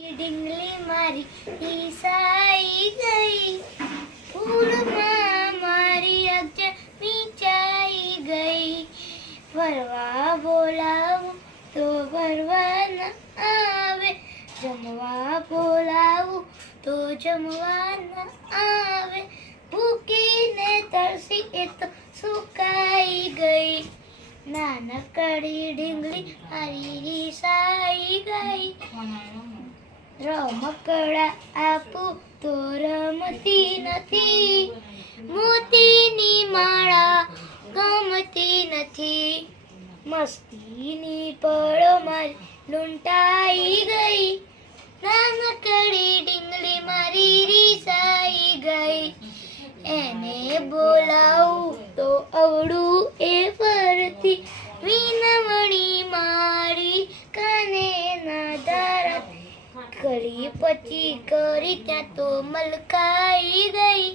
ડીંગલી મારી ઈસાઈ ગઈ, ફૂલમાં મારી અક્ષર મીચાઈ ગઈ. ફરવા બોલાવું તો ફરવા ન આવે, જમવા બોલાવું તો જમવા ન આવે. ભૂકીને તરસી એ તો સુકાઈ ગઈ. નાનકડી ડીંગલી મારી ઈસાઈ ગઈ. રમકડા આપું તો રમતી નથી, મોતીની માળા ગમતી નથી. મસ્તીની પળો મારી લૂંટાઈ ગઈ, નાનકડી ડીંગલી મારી રીસાઈ ગઈ. એને બોલાવું તો અવળું એ ફરતી, વીનવણી મારી કાને ના ધારા. કરી પછી કરી ત્યાં તો મલકાઈ ગઈ.